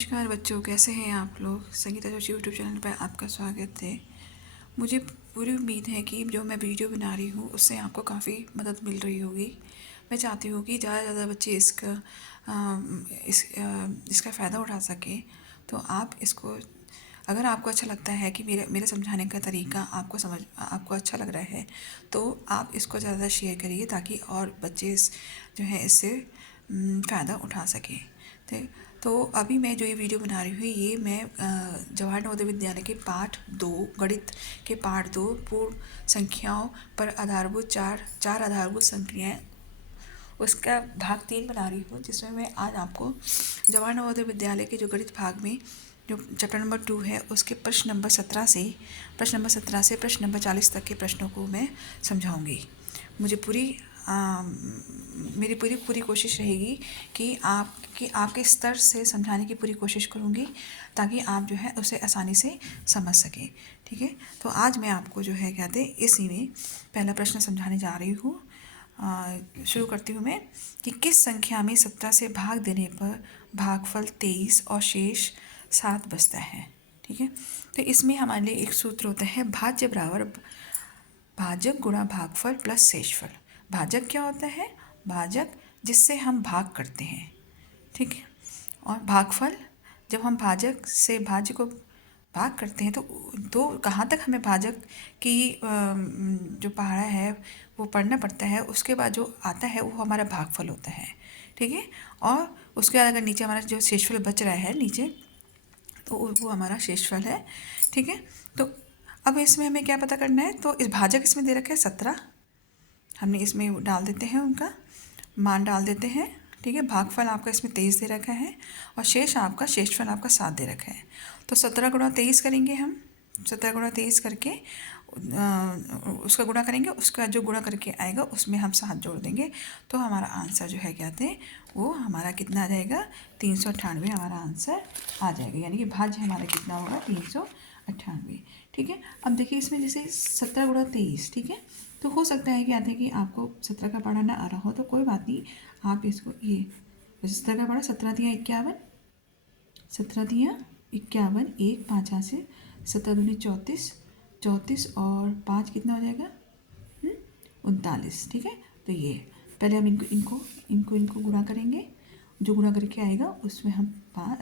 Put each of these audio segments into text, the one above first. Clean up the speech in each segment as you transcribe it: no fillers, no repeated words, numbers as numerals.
नमस्कार बच्चों, कैसे हैं आप लोग। संगीता जोशी यूट्यूब चैनल पर आपका स्वागत है। मुझे पूरी उम्मीद है कि जो मैं वीडियो बना रही हूँ उससे आपको काफ़ी मदद मिल रही होगी। मैं चाहती हूँ कि ज़्यादा से ज़्यादा बच्चे इसका फ़ायदा उठा सकें। तो आप इसको, अगर आपको अच्छा लगता है कि मेरे समझाने का तरीका आपको अच्छा लग रहा है, तो आप इसको ज़्यादा शेयर करिए ताकि और बच्चे जो है इससे फ़ायदा उठा सकें। तो अभी मैं जो ये वीडियो बना रही हूँ, ये मैं जवाहर नवोदय विद्यालय के पाठ 2 गणित के पाठ 2 पूर्ण संख्याओं पर आधारभूत चार आधारभूत संख्याएं, उसका भाग 3 बना रही हूँ, जिसमें मैं आज आपको जवाहर नवोदय विद्यालय के जो गणित भाग में जो चैप्टर नंबर 2 है उसके प्रश्न नंबर 17 से प्रश्न नंबर 40 तक के प्रश्नों को मैं समझाऊंगी। मेरी पूरी कोशिश रहेगी कि आपके स्तर से समझाने की पूरी कोशिश करूँगी ताकि आप जो है उसे आसानी से समझ सकें। ठीक है, तो आज मैं आपको जो है कहते इसी में पहला प्रश्न समझाने जा रही हूँ। शुरू करती हूँ मैं कि किस संख्या में 17 से भाग देने पर भागफल 23 और शेष 7 बचता है। ठीक है, तो इसमें हमारे लिए एक सूत्र होता है भाज्य बराबर भाजक गुणा भागफल प्लस शेषफल। भाजक क्या होता है? भाजक जिससे हम भाग करते हैं। ठीक है, और भागफल जब हम भाजक से भाज्य को भाग करते हैं तो कहाँ तक हमें भाजक की जो पहाड़ा है वो पढ़ना पड़ता है, उसके बाद जो आता है वो हमारा भागफल होता है। ठीक है, और उसके बाद अगर नीचे हमारा जो शेषफल बच रहा है नीचे, तो वो हमारा शेषफल है। ठीक है, तो अब इसमें हमें क्या पता करना है, तो इस भाजक इसमें दे रखा है 17, हमने इसमें डाल देते हैं, उनका मान डाल देते हैं। ठीक है, भागफल आपका इसमें 23 दे रखा है और शेषफल आपका 7 दे रखा है। तो 17 गुणा 23 करेंगे हम, 17 गुणा 23 करके उसका गुणा करेंगे, उसका जो गुणा करके आएगा उसमें हम 7 जोड़ देंगे, तो हमारा आंसर जो है कहते हैं वो हमारा कितना आ जाएगा, 398 हमारा आंसर आ जाएगा। यानी कि भाज्य हमारा कितना होगा, 398। ठीक है, अब देखिए इसमें जैसे 17 गुणा 23, ठीक है, तो हो सकता है कि आते कि आपको 17 का पढ़ा ना आ रहा हो, तो कोई बात नहीं, आप इसको ये 17 का पढ़ा, 17 दिया 51, 17 दिया 51, 1 5 यहाँ से 17 दूनी 34, 34 और 5 कितना हो जाएगा, 39। ठीक है, तो ये पहले हम इनको गुणा करेंगे, जो गुणा करके आएगा उसमें हम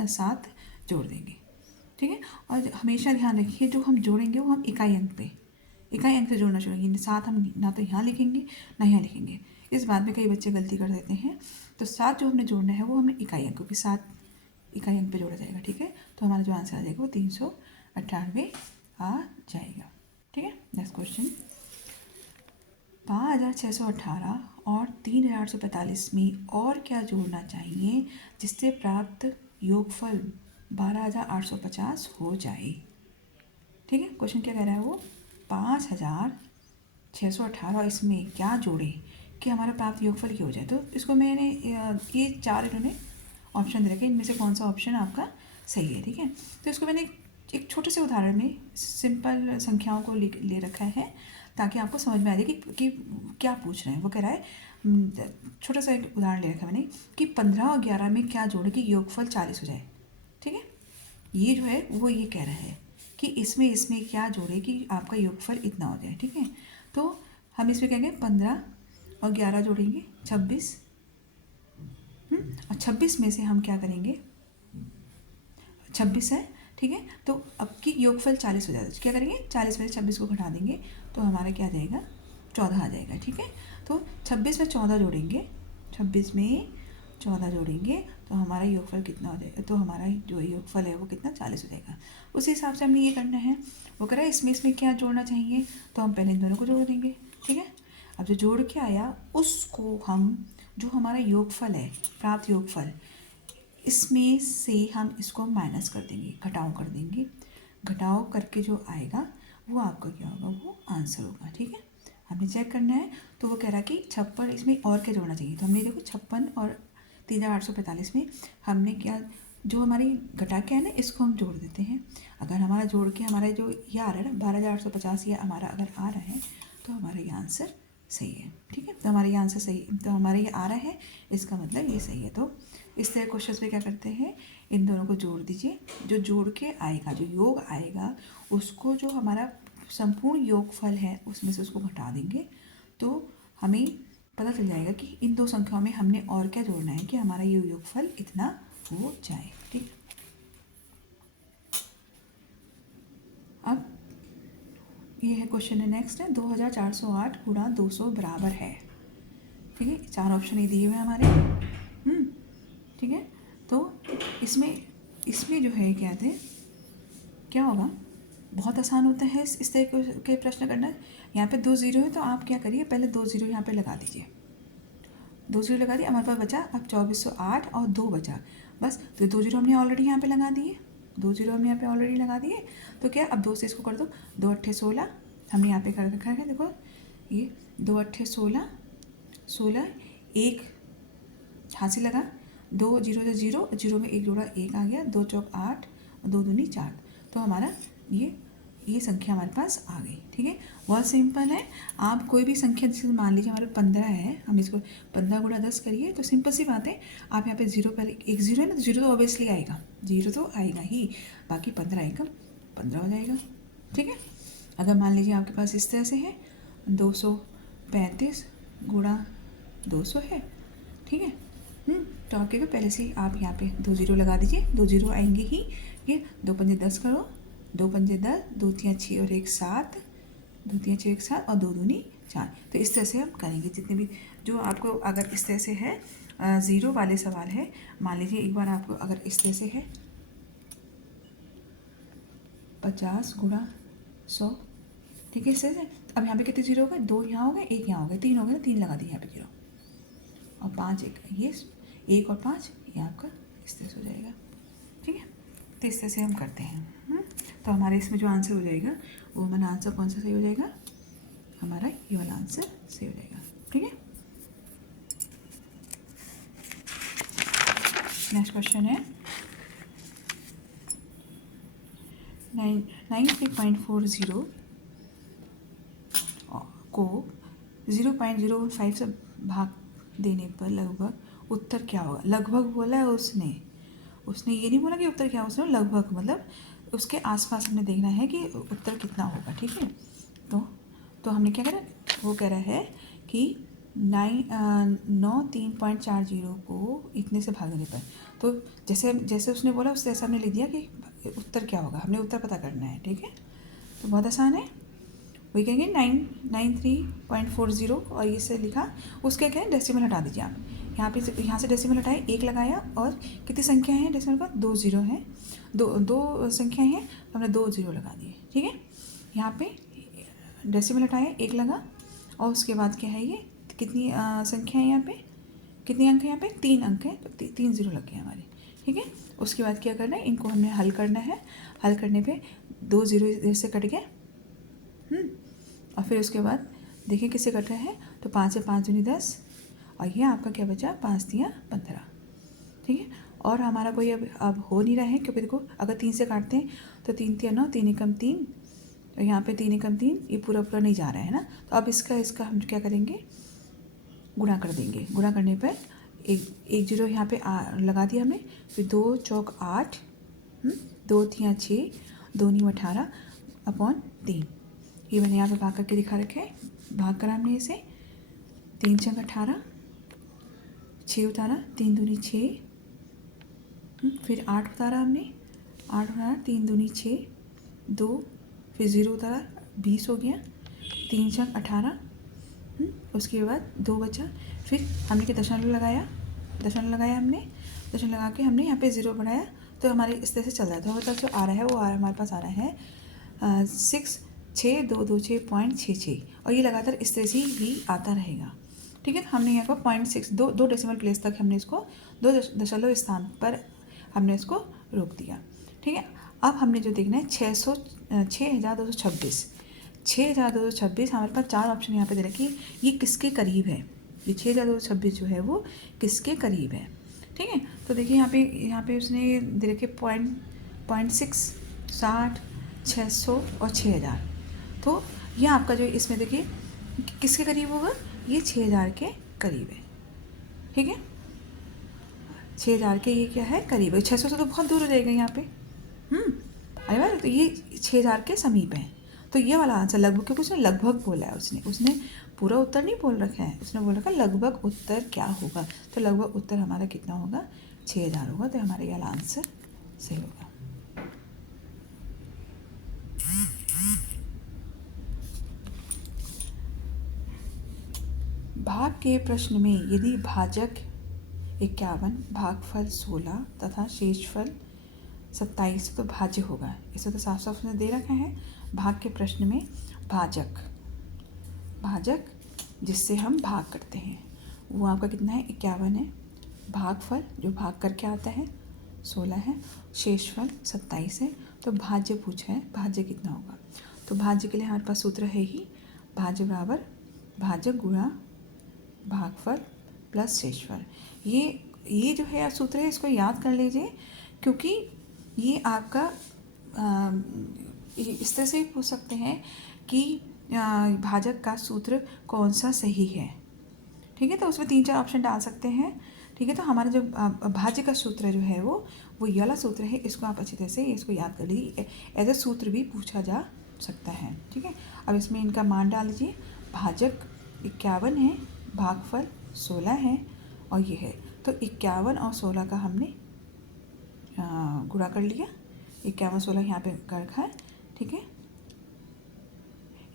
7 जोड़ देंगे। ठीक है, और हमेशा ध्यान रखिए जो हम जोड़ेंगे वो हम इकाई अंक से जोड़ना चाहिए। 7 हम ना तो यहाँ लिखेंगे ना यहाँ लिखेंगे, इस बात में कई बच्चे गलती कर देते हैं। तो 7 जो हमने जोड़ना है वो हमें इकाई अंक, क्योंकि 7 इकाई अंक पे जोड़ा जाएगा। ठीक है, तो हमारा जो आंसर आ जाएगा वो 398 आ जाएगा। ठीक है, नेक्स्ट क्वेश्चन, 5618 और 3845 में और क्या जोड़ना चाहिए जिससे प्राप्त योगफल 12850 हो जाए। ठीक है, क्वेश्चन क्या कह रहा है, वो 5618 इसमें क्या जोड़े कि हमारा प्राप्त योगफल ये हो जाए। तो इसको मैंने ये 4 इन्होंने ऑप्शन दे रखे, इनमें से कौन सा ऑप्शन आपका सही है। ठीक है, तो इसको मैंने एक छोटे से उदाहरण में सिंपल संख्याओं को ले रखा है ताकि आपको समझ में आ जाए कि क्या पूछ रहे हैं। वो कह रहा है, छोटा सा एक उदाहरण ले रखा है मैंने कि 15 और 11 में क्या जोड़े कि योगफल 40 हो जाए। ठीक है, ये जो है वो ये कह रहा है कि इसमें क्या जोड़े कि आपका योगफल इतना हो जाए। ठीक है, तो हम इसमें कहेंगे 15 और 11 जोड़ेंगे 26, और 26 में से हम क्या करेंगे, 26 है। ठीक है, तो अब की योगफल 40 हो जाएगा, क्या करेंगे, 40 में से 26 को घटा देंगे तो हमारा क्या आ जाएगा, 14 आ जाएगा। ठीक है, तो 26 में 14 जोड़ेंगे, 26 में 14 जोड़ेंगे तो हमारा योगफल कितना हो जाएगा, तो हमारा जो योगफल है वो कितना, 40 हो जाएगा। उसी हिसाब से हमने ये करना है। वो कह रहा है इसमें क्या जोड़ना चाहिए, तो हम पहले इन दोनों को जोड़ देंगे। ठीक है, अब जो जोड़ के आया उसको हम, जो हमारा योगफल है, प्राप्त योगफल, इसमें से हम इसको माइनस कर देंगे, घटाव कर देंगे। घटाव करके जो आएगा वो आपका क्या होगा, वो आंसर होगा। ठीक है, हमें चेक करना है। तो वो कह रहा है कि 56 इसमें और क्या जोड़ना चाहिए, तो हमने देखो 56 और 3845 में हमने क्या, जो हमारी घटा के है ना, इसको हम जोड़ देते हैं। अगर हमारा जोड़ के हमारा जो ये आ रहा है ना 12850, ये हमारा अगर आ रहा है तो हमारा ये आंसर सही है। ठीक है, तो हमारा ये आंसर सही, तो हमारा ये आ रहा है, इसका मतलब ये सही है। तो इस तरह क्वेश्चन में क्या करते हैं, इन दोनों को जोड़ दीजिए, जो जोड़ के आएगा, जो योग आएगा उसको जो हमारा संपूर्ण योगफल है उसमें से उसको घटा देंगे, तो हमें पता चल जाएगा कि इन दो संख्याओं में हमने और क्या जोड़ना है कि हमारा ये योगफल इतना हो जाए। ठीक, अब ये है क्वेश्चन है नेक्स्ट है 2408 गुणा 200 बराबर है। ठीक है, 4 ऑप्शन ये दिए हुए हैं हमारे। ठीक है, तो इसमें जो है क्या होगा, बहुत आसान होता है इस तरह के प्रश्न करना। यहाँ पे 2 जीरो है तो आप क्या करिए, पहले 2 जीरो यहाँ पे लगा दीजिए, 2 जीरो लगा दिए, हमारे पास बचा अब 2408 और 2 बचा बस। तो 2 जीरो हमने ऑलरेडी यहाँ पे लगा दिए, 2 जीरो हमने यहाँ पे ऑलरेडी लगा दिए, तो क्या अब 2 से इसको कर दो, 2 अट्ठे 16 हमने यहाँ पे कर रखा है। देखो ये 2 अट्ठे 16, 16 एक हाथ से लगा, 2 जीरो से जीरो, जीरो में एक जोड़ा 1 आ गया, 2 चौक 8 और 2 दूनी 4, तो हमारा ये संख्या हमारे पास आ गई। ठीक है, बहुत सिंपल है। आप कोई भी संख्या जैसे मान लीजिए हमारे 15 है, हम इसको 15 गुणा 10 करिए, तो सिंपल सी बात है, आप यहाँ पे जीरो, पहले एक जीरो है ना, तो जीरो तो ऑब्वियसली आएगा, जीरो तो आएगा ही, बाकी 15 एकम 15 हो जाएगा। ठीक है, अगर मान लीजिए आपके पास इस तरह से है 235 गुणा 200 है। ठीक है, तो आपके पहले से आप यहाँ पे 2 जीरो लगा दीजिए, 2 जीरो आएंगे ही। ये 2 पंजे 10 करो, 2 पंजे 10, 2 तियाँ 6 और 1 7, 2 तियाँ 6 1 7 और 2 दूनी 4। तो इस तरह से हम करेंगे जितने भी जो आपको, अगर इस तरह से है ज़ीरो वाले सवाल है, मान लीजिए एक बार आपको अगर इस तरह से है 50 गुणा 100। ठीक है, इस तरह से अब यहाँ पे कितने जीरो हो गए, 2 यहाँ हो गए, 1 यहाँ हो गए, 3 हो गए ना, 3 लगा दिए यहाँ पे जीरो, और 5 एक ये 1 और 5 ये आपका इस तरह से हो जाएगा। ठीक है, तो इस तरह से हम करते हैं। तो हमारे इसमें जो आंसर हो जाएगा वो हमारा आंसर कौन सा सही हो जाएगा, हमारा ये वाला आंसर सही हो जाएगा। ठीक है, नेक्स्ट क्वेश्चन है 93.40 को 0.05 से भाग देने पर लगभग उत्तर क्या होगा। लगभग बोला है उसने ये नहीं बोला कि उत्तर क्या, उसने लगभग मतलब उसके आसपास हमने देखना है कि उत्तर कितना होगा। ठीक है, तो हमने क्या करा, वो कह रहा है कि 93.40 को इतने से भाग देने पर, तो जैसे उसने बोला उससे ऐसा हमने लिख दिया कि उत्तर क्या होगा, हमने उत्तर पता करना है। ठीक है, तो बहुत आसान है, वही कहेंगे 993.40 और इससे लिखा, उसके क्या है डेसिमल हटा दीजिए आप, यहाँ से डेसिमल हटाए, 1 लगाया, और कितनी संख्या है डेसिमल का, 2 जीरो हैं, दो संख्याएं हैं, तो हमने 2 जीरो लगा दिए। ठीक है, यहाँ पे डेसिमल हटाए, 1 लगा, और उसके बाद क्या है, ये कितनी संख्या है यहाँ पे, कितने अंक है यहाँ पे, 3 अंक हैं, तो 3 जीरो लग गए हमारे। ठीक है, उसके बाद क्या करना है, इनको हमने हल करना है, हल करने पे 2 जीरो इधर से कट गए, और फिर उसके बाद देखिए किससे कट रहा है, तो 5 से 5 दूनी 10, और ये आपका क्या बचा, 5 तियाँ 15। ठीक है, और हमारा कोई अब हो नहीं रहा है, क्योंकि देखो अगर 3 से काटते हैं तो 3 तियाँ 9, 3 एकम 3, तो यहाँ पे 3 एकम 3, ये पूरा नहीं जा रहा है ना, तो अब इसका हम क्या करेंगे, गुणा कर देंगे। गुणा करने पर एक जीरो यहाँ पे लगा दिया हमने, फिर 2 चौक 8, 2 तियाँ 6, 2 नी 18 अपॉन 3, ये मैंने यहाँ पे भाग करके दिखा रखे हैं, भाग करा हमने इसे, 3 चौक 18, 6 उतारा, 3 दूनी 6, फिर 8 उतारा हमने, 8 उतारा, 3 दूनी 6, 2, फिर 0 उतारा, 20 हो गया, 3 चौक 18, उसके बाद 2 बचा, फिर हमने क्या दशमलव लगाया हमने, दशमलव लगा के हमने यहाँ पे 0 बनाया, तो हमारे इस तरह से चल रहा था, मतलब जो आ रहा है वो हमारे पास आ रहा है 6,226.66, और ये लगातार इस तरह से ही आता रहेगा। ठीक है, हमने यहाँ पर 0.6 दो डेसिमल प्लेस तक हमने इसको 2 दशमलव स्थान पर हमने इसको रोक दिया। ठीक है, अब हमने जो देखना है 6,226 हमारे पास 4 ऑप्शन यहाँ पे दे रखे, ये किसके करीब है, ये 6,226 जो है वो किसके करीब है। ठीक है, तो देखिए यहाँ पे उसने दे रखे 0.6, 60, 600 और 6,000, तो यह आपका जो इसमें देखिए किसके करीब होगा, ये 6,000 के करीब है। ठीक है, 6,000 के ये क्या है करीब है, 600 से तो बहुत दूर हो जाएगा यहाँ पे। अरे वाह, तो ये 6,000 के समीप है। तो ये वाला आंसर लगभग, क्योंकि उसने लगभग बोला है, उसने पूरा उत्तर नहीं बोल रखा है, उसने बोल रखा है लगभग उत्तर क्या होगा। तो लगभग उत्तर हमारा कितना होगा, 6,000 होगा। तो हमारा ये वाला आंसर सही होगा। भाग के प्रश्न में यदि भाजक 51, भागफल 16 तथा शेषफल 27 तो भाज्य होगा। इसे तो साफ साफ उसने दे रखा है। भाग के प्रश्न में भाजक जिससे हम भाग करते हैं वो आपका कितना है, 51 है। भागफल जो भाग करके आता है 16 है। शेषफल 27 है। तो भाज्य पूछा है, भाज्य कितना होगा। तो भाज्य के लिए हमारे पास सूत्र है ही, भाज्य बराबर भाजक गुणा भागफल प्लस शेषफल। ये जो है सूत्र है, इसको याद कर लीजिए, क्योंकि ये आपका इस तरह से पूछ सकते हैं कि भाजक का सूत्र कौन सा सही है। ठीक है, तो उसमें 3-4 ऑप्शन डाल सकते हैं। ठीक है, तो हमारा जो भाज्य का सूत्र जो है वो ये वाला सूत्र है। इसको आप अच्छी तरह से इसको याद कर लीजिए, एज ए सूत्र भी पूछा जा सकता है। ठीक है, अब इसमें इनका मान डाल लीजिए। भाजक 51 है, भागफल 16 है और ये है। तो 51 और 16 का हमने गुणा कर लिया। 51 16 यहाँ पे कर रखा है। ठीक है,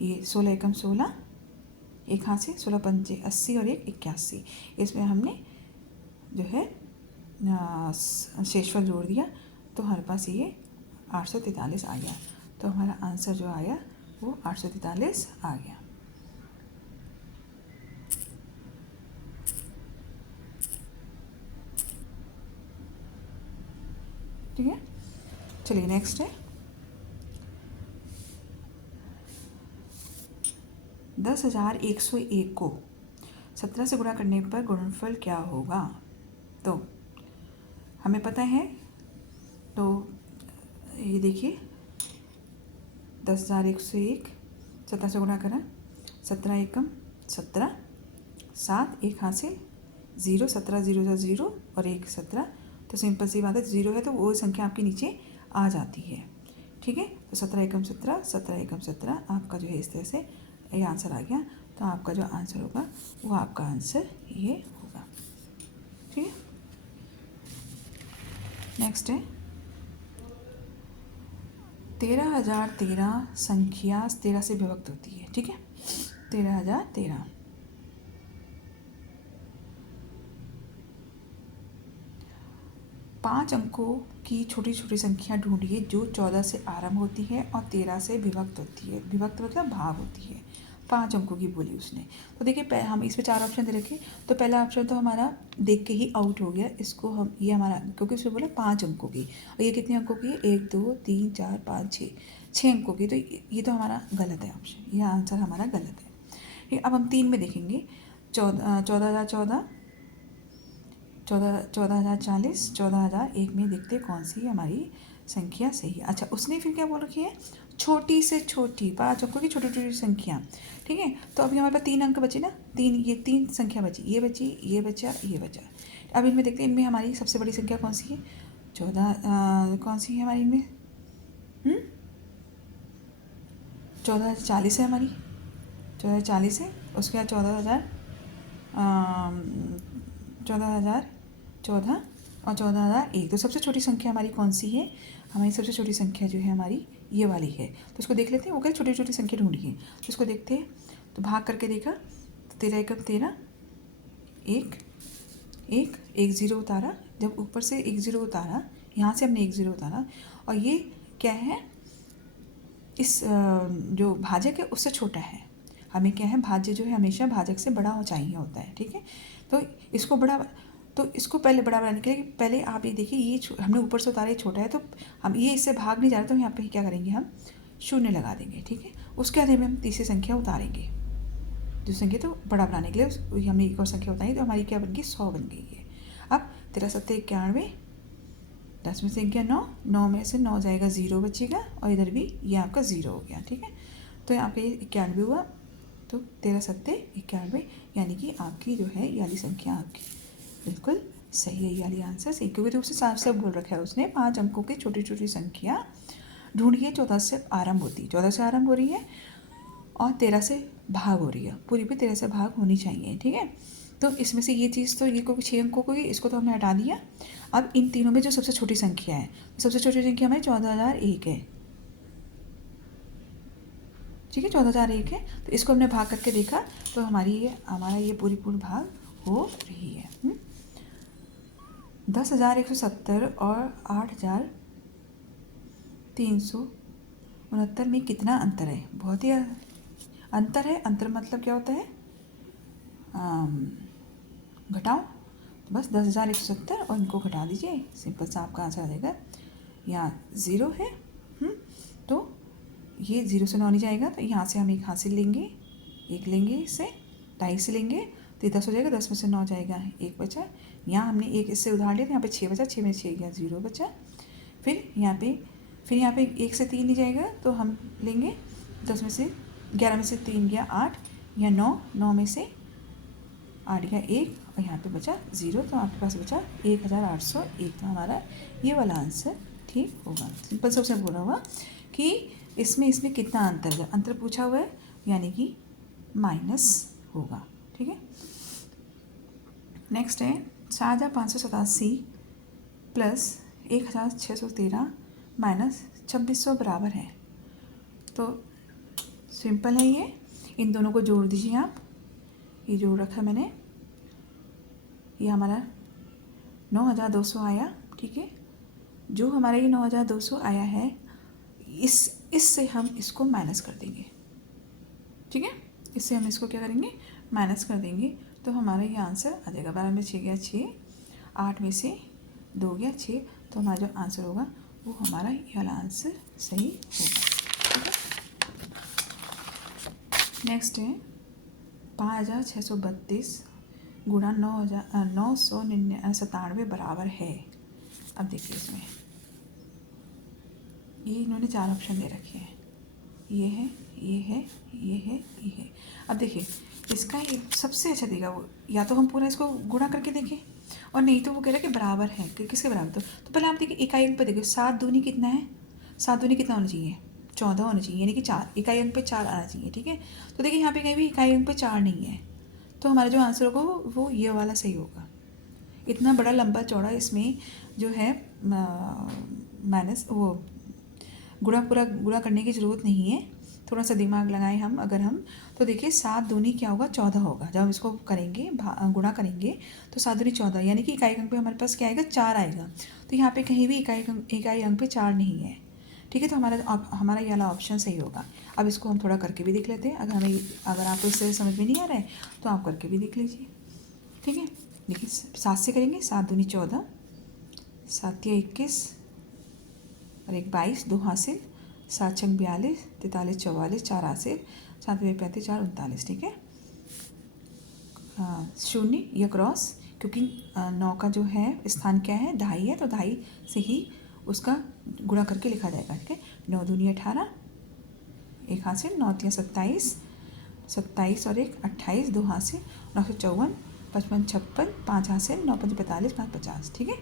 ये 16 एकम 16, एक हाथ से 16 पंचे 80 और 1 81। इसमें हमने जो है शेषफल जोड़ दिया, तो हमारे पास ये 843 आ गया। तो हमारा आंसर जो आया वो 843 आ गया। ठीक है, चलिए नेक्स्ट है 10,101 को 17 से गुणा करने पर गुणनफल क्या होगा। तो हमें पता है, तो ये देखिए 10,101 17 से गुणा करा, 17 एकम 17, 7 एक हाथ से 0, 17 0 0 और 1 17। तो सिंपल सी बात है, 0 है तो वो संख्या आपके नीचे आ जाती है। ठीक है, तो 17 एकम 17, 17 एकम 17 आपका जो है इस तरह से ये आंसर आ गया। तो आपका जो आंसर होगा वो आपका आंसर ये होगा। ठीक है, नेक्स्ट है 13,013 संख्या 13 से विभक्त होती है। ठीक है, 13,013 5 अंकों की छोटी छोटी संख्या ढूंढिए जो 14 से आरंभ होती है और 13 से विभक्त होती है। विभक्त मतलब भाग होती है। 5 अंकों की बोली उसने। तो देखिए हम इसमें 4 ऑप्शन दे रखे। तो पहला ऑप्शन तो हमारा देख के ही आउट हो गया। इसको हम ये हमारा, क्योंकि उसने बोला 5 अंकों की, और ये कितने अंकों की है, 1 2 3 4 5 6 अंकों की। तो ये तो हमारा गलत है ऑप्शन, यह आंसर हमारा गलत है। अब हम 3 में देखेंगे, 14,014, 14,040, 14,001 में देखते कौन सी हमारी संख्या सही है। अच्छा, उसने फिर क्या बोल रखी है, छोटी से छोटी 5 अंकों की छोटी छोटी संख्या। ठीक है, तो अभी हमारे पास 3 अंक बचे ना, 3 संख्या बची, ये बची, ये बचा, ये बचा। अब इनमें देखते हैं, इनमें हमारी सबसे बड़ी संख्या कौन सी है, 14 कौन सी है हमारी इनमें, 14,040 है हमारी, 14,040 है। उसके बाद 14,014 और 14,001। तो सबसे छोटी संख्या हमारी कौन सी है, हमारी सबसे छोटी संख्या जो है हमारी ये वाली है। तो इसको देख लेते हैं, वो क्या छोटी छोटी संख्या ढूंढिए। तो इसको देखते हैं, तो भाग करके देखा, तो 13 एकम 13, 1 1 1 0 उतारा। जब ऊपर से 1 0 उतारा, यहाँ से हमने 1 0 उतारा, और ये क्या है, इस जो भाजक है उससे छोटा है। हमें क्या है, भाज्य जो है हमेशा भाजक से बड़ा चाहिए होता है। ठीक है, तो इसको पहले बड़ा बनाने के लिए पहले आप ये देखिए, ये हमने ऊपर से उतारा, ये छोटा है, तो हम ये इससे भाग नहीं जा रहे, तो यहाँ पे क्या करेंगे, हम 0 लगा देंगे। ठीक है, उसके बाद में हम तीसरी संख्या उतारेंगे, जो संख्या तो बड़ा बनाने के लिए हमने एक और संख्या उतारी, तो हमारी क्या बन गई, 100 बन गई है। अब 13 7 91, 10 में से गया 9, 9 में से 9 जाएगा, 0 बचेगा, और इधर भी ये आपका 0 हो गया। ठीक है, तो यहाँ पे 91 हुआ। तो 13 7 91, यानी कि आपकी जो है ये वाली संख्या आपकी बिल्कुल सही है, ये वाली आंसर सही, क्योंकि उससे साफ साफ बोल रखा है उसने 5 अंकों की छोटी छोटी संख्या ढूंढिए 14 से आरंभ होती है, 14 से आरंभ हो रही है और 13 से भाग हो रही है, पूरी भी 13 से भाग होनी चाहिए, ठीक है। तो इसमें से ये चीज़ तो ये को 6 अंकों को इसको तो हमने हटा दिया। अब इन तीनों में जो सबसे छोटी संख्या है, सबसे छोटी संख्या हमारी 14,001 है, ठीक है, 14,001 है। तो इसको हमने भाग करके देखा तो हमारा ये पूरी भाग हो रही है। 10,170 और 8,369 में कितना अंतर है? बहुत ही अंतर है। अंतर मतलब क्या होता है? घटाओ, तो बस 10,170 और इनको घटा दीजिए, सिंपल सा आपका आंसर आ जाएगा। यहाँ 0 है, तो ये 0 से 9 नहीं जाएगा, तो यहाँ से हम एक हासिल लेंगे, एक लेंगे, इससे 2.5 से लेंगे तो 10 हो जाएगा, 10 में से 9 जाएगा, 1 बचा। यहाँ हमने एक इससे उधार लिया तो यहाँ पे 6 बचा, 6 में 6 गया, 0 बचा। फिर यहाँ पे 1 से 3 नहीं जाएगा तो हम लेंगे 10 में से 11 में से 3 गया 8, या 9 में से 8 गया 1, और यहाँ पे बचा 0, तो आपके पास बचा 1,801। तो हमारा ये वाला आंसर ठीक होगा। सिंपल सबसे बोला हुआ कि इसमें कितना अंतर है, अंतर पूछा हुआ है, यानी कि माइनस होगा, ठीक है। नेक्स्ट है 4,587 प्लस 1,613 माइनस 2,600 बराबर है। तो सिंपल है ये, इन दोनों को जोड़ दीजिए आप, ये जोड़ रखा मैंने, ये हमारा 9,200 आया, ठीक है। जो हमारा ये 9,200 आया है, इससे हम इसको माइनस कर देंगे, ठीक है, इससे हम इसको क्या करेंगे, माइनस कर देंगे, तो हमारा ये आंसर आ जाएगा। 12 में 6 गया 6, 8 में से 2 गया 6, तो हमारा जो आंसर होगा वो हमारा ये वाला आंसर सही होगा, ठीक है। नेक्स्ट है 5,632 गुणा 997 बराबर है। अब देखिए इसमें ये इन्होंने 4 ऑप्शन दे रखे हैं, ये है, ये है, ये है, ये है। अब देखिए इसका ये सबसे अच्छा देगा वो, या तो हम पूरा इसको गुणा करके देखें, और नहीं तो वो कह रहा है कि बराबर है, कि किसके बराबर। तो पहले आप देखिए इकाई अंक पर देखिए, 7 दूनी कितना है, 7 दूनी कितना होना चाहिए, 14 होना चाहिए, यानी कि 4 इकाई अंक पे 4 आना चाहिए, ठीक है। तो देखिए यहाँ पे कहीं भी इकाई अंक पे 4 नहीं है, तो हमारा जो आंसर होगा वो ये वाला सही होगा। इतना बड़ा लंबा चौड़ा इसमें जो है माइनस वो गुणा करने की ज़रूरत नहीं है, थोड़ा सा दिमाग लगाएं हम, अगर हम तो देखिए 7 दूनी क्या होगा, 14 होगा। जब हम इसको करेंगे गुणा करेंगे तो 7 दूनी 14, यानी कि इकाई अंक पे हमारे पास क्या आएगा, 4 आएगा। तो यहाँ पे कहीं भी इकाई अंक पे 4 नहीं है, ठीक है। तो हमारा ये वाला ऑप्शन सही होगा। अब इसको हम थोड़ा करके भी देख लेते हैं, अगर आपको इससे समझ में नहीं आ रहा है तो आप करके भी देख लीजिए, ठीक है। देखिए 7 से करेंगे, 7 दूनी 14, 7 या 21 और 1 22, 2 हासिल, 7 छंग 42, 43 44, 4 हासिल, 7 35 4 39, ठीक है। 0 या क्रॉस, क्योंकि 9 का जो है स्थान क्या है, 2.5 है, तो 2.5 से ही उसका गुणा करके लिखा जाएगा, ठीक है। 9 दूनी 18, 1 हासिल, 9 3 27, 27 और 1 28, 2 हासिल, 9 से 54, 55 56, 5 हासिल, 9 5 45, 5 50, ठीक है।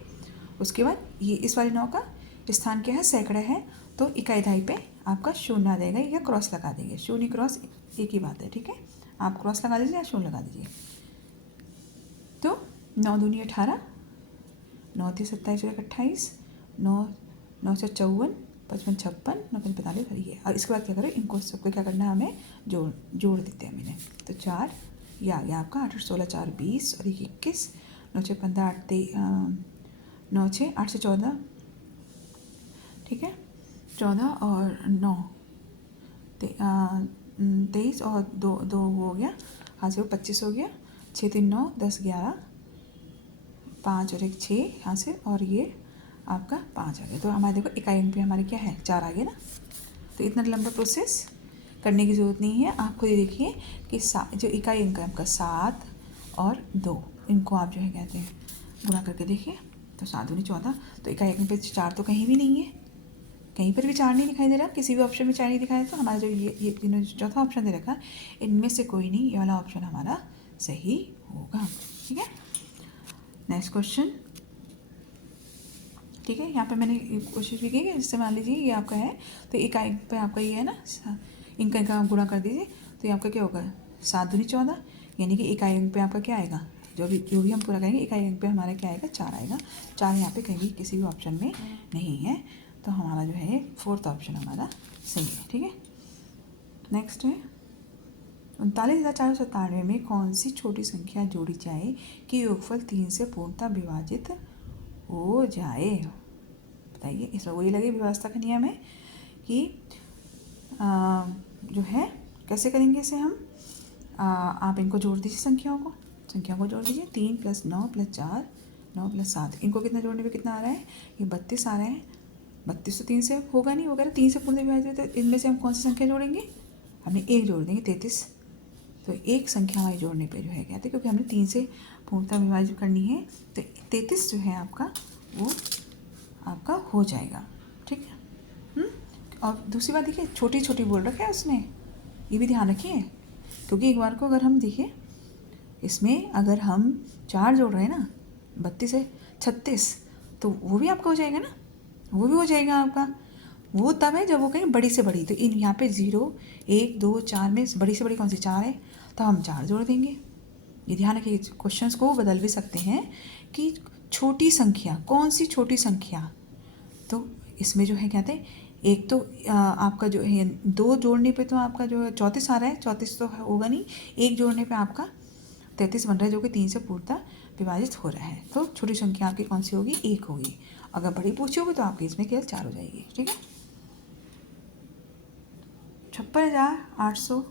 उसके बाद ये इस वाले 9 का स्थान क्या है, सैकड़ा है, तो इकाई दहाई पे आपका 0 आ जाएगा, या क्रॉस लगा देंगे, 0 क्रॉस एक ही बात है, ठीक है। आप क्रॉस लगा दीजिए या 0 लगा दीजिए। तो 9 दूनी 18, 9 3 27 और 28, 9 से 54, 55 56, 9 5 45 है। और इसके बाद क्या करें, इनको सबको क्या करना है, हमें जोड़ देते हैं मैंने, तो 4 ये आ गया आपका, 8 16 4 20 और 1 21, 9 6 15 8 9 6 8 से 14, ठीक है, 14 और 9 23 और 2 हो गया, यहाँ से वो 25 हो गया, 6 3 9 10 11, 5 और 1 6 यहाँ से, और ये आपका 5 आ गया। तो हमारे देखो इकाई अंक पे हमारे क्या है, 4 आ गया ना। तो इतना लंबा प्रोसेस करने की ज़रूरत नहीं है, आप खुद ही देखिए कि जो इकाई अंक है आपका 7 और 2, इनको आप जो है कहते हैं गुणा करके देखिए, तो 7 दूनी 14, तो इकाई अंक पे 4 तो कहीं भी नहीं है, कहीं पर भी 4 नहीं दिखाई दे रहा, किसी भी ऑप्शन में 4 नहीं दिखाई, तो हमारा जो ये तीनों चौथा ऑप्शन दे रखा, इनमें से कोई नहीं, ये वाला ऑप्शन हमारा सही होगा, ठीक है। नेक्स्ट क्वेश्चन, ठीक है। यहाँ पे मैंने कोशिश भी की है, जैसे मान लीजिए ये आपका है तो इकाई पे आपका ये है ना, इनका इनका गुणा कर दीजिए तो ये आपका क्या होगा 7 दूनी 14, यानी कि इकाई अंक पे आपका क्या आएगा, जो भी हम पूरा करेंगे इकाई अंक पे हमारा क्या आएगा 4 आएगा। 4 यहाँ पे कहीं भी किसी भी ऑप्शन में नहीं है, तो हमारा जो है 4th ऑप्शन हमारा सही है, ठीक है। नेक्स्ट है 39,497 में कौन सी छोटी संख्या जोड़ी जाए कि योगफल 3 से पूर्णतः विभाजित हो जाए। बताइए, इसमें वही लगे व्यवस्था का नियम है कि जो है कैसे करेंगे इसे हम, आप इनको जोड़ दीजिए, संख्याओं को जोड़ दीजिए। 3 + 9 + 4 9 + 7, इनको कितना जोड़ने पे कितना आ रहा है, ये 32 आ रहा है। 32 तो 3 से होगा नहीं, वगैरह 3 से पूर्ण विभाजित, तो इनमें से हम कौन सी संख्या जोड़ेंगे, हमने एक जोड़ देंगे 33। तो एक संख्या हमारी जोड़ने पे जो है कहते हैं, क्योंकि हमने 3 से पूर्णतः विभाजित करनी है, तो 33 जो है आपका वो आपका हो जाएगा, ठीक है। और दूसरी बात देखिए, छोटी छोटी बोल रखा है उसने, ये भी ध्यान रखिए, क्योंकि एक बार को अगर हम देखिए इसमें अगर हम 4 जोड़ रहे हैं ना 32 से 36, तो वो भी आपका हो जाएगा ना, वो भी हो जाएगा आपका। वो तब है जब वो कहें बड़ी से बड़ी, तो इन यहाँ पे 0 1 2 4 में बड़ी से बड़ी कौन सी 4 है, तो हम 4 जोड़ देंगे। ये ध्यान रखिए, क्वेश्चंस को बदल भी सकते हैं कि छोटी संख्या कौन सी छोटी संख्या, तो इसमें जो है कहते हैं एक तो आपका जो है 2 जोड़ने पे तो आपका जो है 34 आ रहा है, 34 तो होगा नहीं, एक जोड़ने पे आपका 33 बन रहा है, जो कि 3 से पूर्णतः विभाजित हो रहा है। तो छोटी संख्या आपकी कौन सी होगी, 1 होगी। अगर बड़ी पूछी होगी तो आपकी इसमें केवल 4 हो जाएगी, ठीक है। 56,800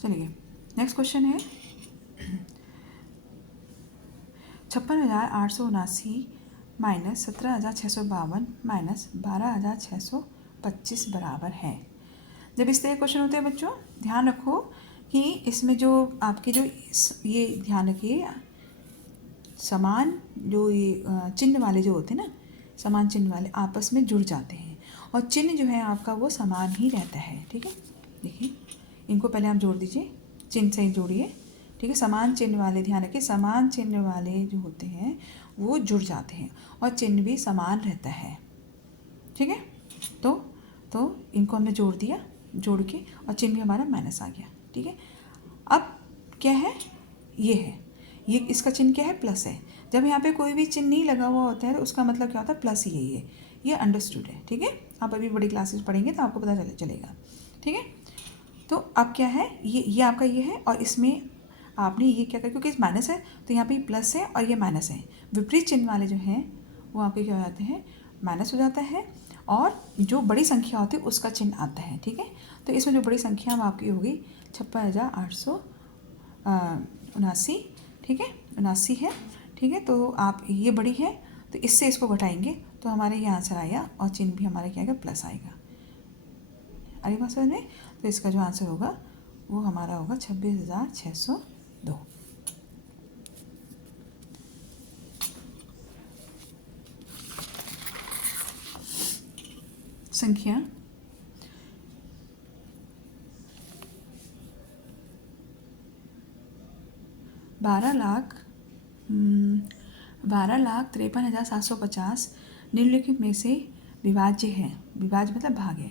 चलिए नेक्स्ट क्वेश्चन है 56,879 माइनस 17,652 माइनस 12,625 बराबर है। जब इस तरह क्वेश्चन होते हैं बच्चों, ध्यान रखो कि इसमें जो आपके जो ये ध्यान रखिए, समान जो ये चिन्ह वाले जो होते हैं ना, समान चिन्ह वाले आपस में जुड़ जाते हैं, और चिन्ह जो है आपका वो समान ही रहता है, ठीक है। देखिए इनको पहले आप जोड़ दीजिए, चिन्ह से ही जोड़िए, ठीक है। समान चिन्ह वाले, ध्यान रखिए समान चिन्ह वाले जो होते हैं वो जुड़ जाते हैं, और चिन्ह भी समान रहता है, ठीक है। तो इनको हमने जोड़ दिया, जोड़ के, और चिन्ह भी हमारा माइनस आ गया, ठीक है। अब क्या है, ये है, ये इसका चिन्ह क्या है, प्लस है। जब यहाँ पे कोई भी चिन्ह नहीं लगा हुआ होता है तो उसका मतलब क्या होता है, प्लस ही है, ये अंडरस्टूड है, ठीक है। आप अभी बड़ी क्लासेस पढ़ेंगे तो आपको पता चलेगा, ठीक है। तो अब क्या है, ये आपका ये है, और इसमें आपने ये क्या करा, क्योंकि इस माइनस है तो यहाँ पे प्लस है और ये माइनस है, विपरीत चिन्ह वाले जो हैं वो आपके क्या हो जाते हैं, माइनस हो जाता है, और जो बड़ी संख्या होती है उसका चिन्ह आता है, ठीक है। तो इसमें जो बड़ी संख्या अब आपकी होगी 56,879, ठीक है, 79 है, ठीक है। तो आप ये बड़ी है तो इससे इसको घटाएंगे तो हमारे ये आंसर आएगा, और चिन्ह भी हमारा क्या आएगा, प्लस आएगा। अरे बात समझ में, तो इसका जो आंसर होगा वो हमारा होगा 26,602। संख्या 12,53,750 निम्नलिखित में से विभाज्य है, विभाज्य मतलब भाग है,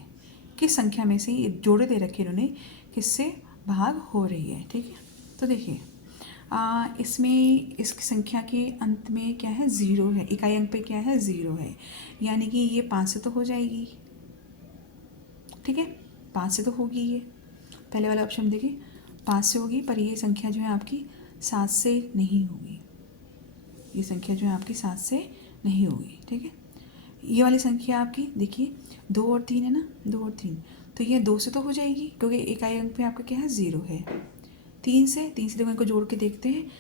किस संख्या में से ये जोड़े दे रखे इन्होंने, किससे भाग हो रही है, ठीक है। तो देखिए इसमें इस संख्या के अंत में क्या है, 0 है, इकाई अंक पे क्या है, 0 है, यानी कि ये 5 से तो हो जाएगी, ठीक है, 5 से तो होगी, ये पहले वाला ऑप्शन देखिए 5 से होगी, पर ये संख्या जो है आपकी 7 से नहीं होगी, ये संख्या जो है आपकी 7 से नहीं होगी, ठीक है। ये वाली संख्या आपकी देखिए 2 और 3 है ना, 2 और 3, तो ये 2 से तो हो जाएगी, क्योंकि इकाई अंक पे आपका क्या है, 0 है। 3 से देखो, इनको जोड़ के देखते हैं,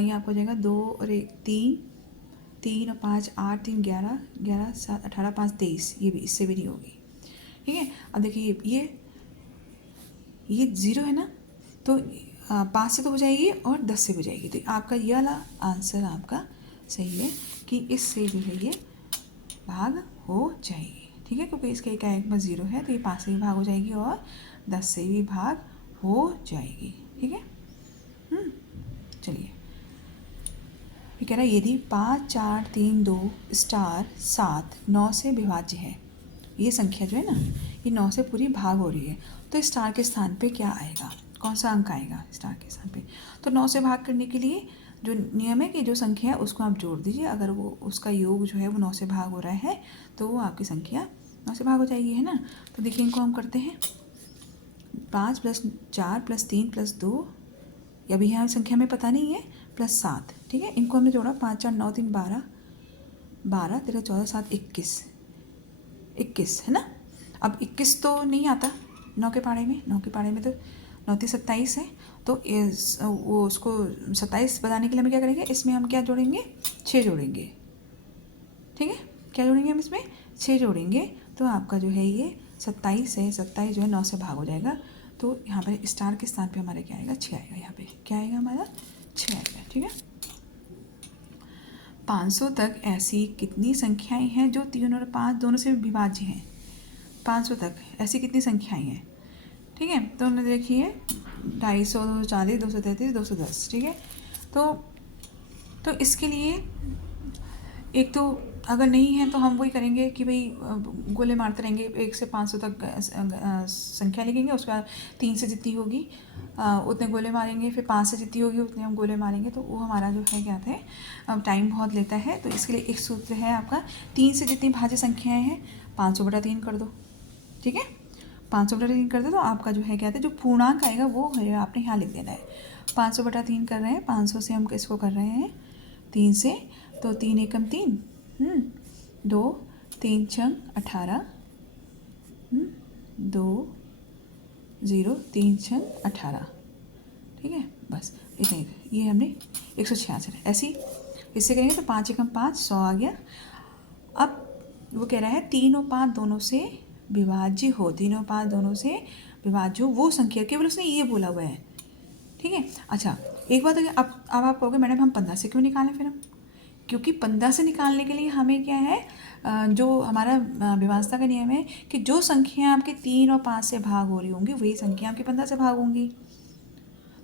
ये आपको हो जाएगा 2 और 1 3, 3 और 5 8, 3 11, 11 7 18 5 23, ये भी इससे भी नहीं होगी, ठीक है। अब देखिए ये 0 है ना, तो 5 से तो हो जाएगी और 10 से हो जाएगी, तो आपका ये वाला आंसर आपका सही है कि इससे जो है ये भाग हो जाएगी, ठीक है, क्योंकि इसका एक एक बस 0 है तो ये 5 से भी भाग हो जाएगी और 10 से भी भाग हो जाएगी। ठीक है, चलिए ये कह रहा है यदि 5 4 3 2 स्टार 7 9 से विभाज्य है, ये संख्या जो है ना ये 9 से पूरी भाग हो रही है, तो स्टार के स्थान पे क्या आएगा, कौन सा अंक आएगा स्टार के स्थान पे। तो 9 से भाग करने के लिए जो नियम है कि जो संख्या है उसको आप जोड़ दीजिए, अगर वो उसका योग जो है वो 9 से भाग हो रहा है तो वो आपकी संख्या 9 से भाग हो जाएगी, है ना। तो देखिए इनको हम करते हैं 5 + 4 + 3 + 2, अभी यहाँ संख्या में पता नहीं है, +7। ठीक है, इनको हमने जोड़ा 5 4 9 3 12 12 13 14 7 21 है ना। अब 21 तो नहीं आता 9 के पाढ़े में, 9 के पाढ़े में तो 9 3 27 है, तो वो उसको 27 बनाने के लिए हम क्या करेंगे, इसमें हम क्या जोड़ेंगे, 6 जोड़ेंगे। ठीक है, क्या जोड़ेंगे हम इसमें, 6 जोड़ेंगे, तो आपका जो है ये 27 है, 27 जो है 9 से भाग हो जाएगा, तो यहाँ पर स्टार के स्थान पे हमारे क्या आएगा, 6 आएगा। यहाँ पे क्या आएगा हमारा, 6 आएगा। ठीक है, 500 तक ऐसी कितनी संख्याएं हैं जो 3 और 5 दोनों से विभाज्य हैं। 500 तक ऐसी कितनी संख्याएं हैं। ठीक है, तो हमने देखिए 250 240 233 210। ठीक है, तो इसके लिए एक तो अगर नहीं है तो हम वही करेंगे कि भाई गोले मारते रहेंगे, 1 से 500 तक संख्या लिखेंगे, उसके बाद 3 से जितनी होगी उतने गोले मारेंगे, फिर 5 से जितनी होगी उतने हम गोले मारेंगे, तो वो हमारा जो है क्या है टाइम बहुत लेता है। तो इसके लिए एक सूत्र है आपका, 3 से जितनी भाज्य संख्याएँ हैं 500/3 कर दो। ठीक है, 500/3 कर दो तो आपका जो है क्या है, जो पूर्णांक आएगा वो है आपने यहाँ लिख देना है। 500/3 कर रहे हैं, 500 से हम किसको कर रहे हैं, 3 से, तो 3 एकम 3, 2 3 छंग 18, 2 0 3 छंग 18। ठीक है, बस इतने, ये हमने 166 ऐसी इससे करेंगे तो 5 एकम 5 100 आ गया। अब वो कह रहा है 3 और 5 दोनों से विभाज्य हो, 3 और 5 दोनों से विभाज्य हो वो संख्या, केवल उसने ये बोला हुआ है। ठीक है, अच्छा एक बात है, अब आप कहोगे मैडम हम 15 से क्यों निकालें फिर हम, क्योंकि 15 से निकालने के लिए हमें क्या है, जो हमारा विभाज्यता का नियम है कि जो संख्या आपके 3 और 5 से भाग हो रही होंगी वही संख्या आपके 15 से भाग होंगी।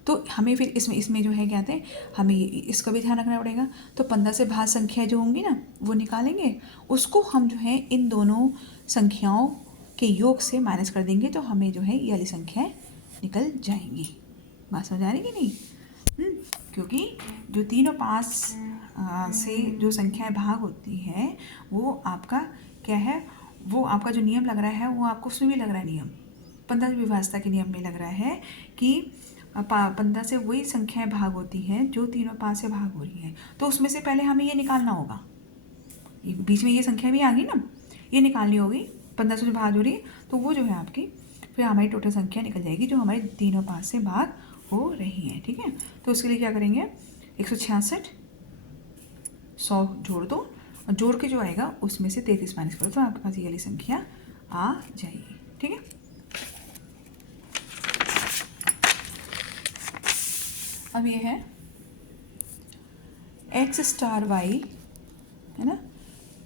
तो हमें फिर इसमें जो है क्या कहते हैं, हमें इसका भी ध्यान रखना पड़ेगा। तो 15 से भाग संख्या जो होंगी ना वो निकालेंगे, उसको हम जो है इन दोनों संख्याओं के योग से माइनस कर देंगे, तो हमें जो है ये वाली संख्याएँ निकल जाएंगी। बात समझ आ रही कि नहीं। क्योंकि जो 3 और 5 से जो संख्याएं भाग होती हैं वो आपका क्या है, वो आपका जो नियम लग रहा है वो आपको उसमें भी लग रहा है नियम, 15 विभाज्यता के नियम में लग रहा है कि 15 से वही संख्याएं भाग होती हैं जो 3 और 5 से भाग हो रही हैं। तो उसमें से पहले हमें ये निकालना होगा, बीच में ये संख्या भी आ गई ना, ये निकालनी होगी, 15 से जो भाग हो रही है तो वो जो है आपकी फिर हमारी टोटल संख्या निकल जाएगी जो हमारी 3 और 5 से भाग हो रही हैं। ठीक है, तो उसके लिए क्या करेंगे, 166 100 जोड़ दो और जोड़ के जो आएगा उसमें से 33 माइनस करो, तो आपके पास ये वाली संख्या आ जाएगी। ठीक है, अब ये है x स्टार वाई, है ना,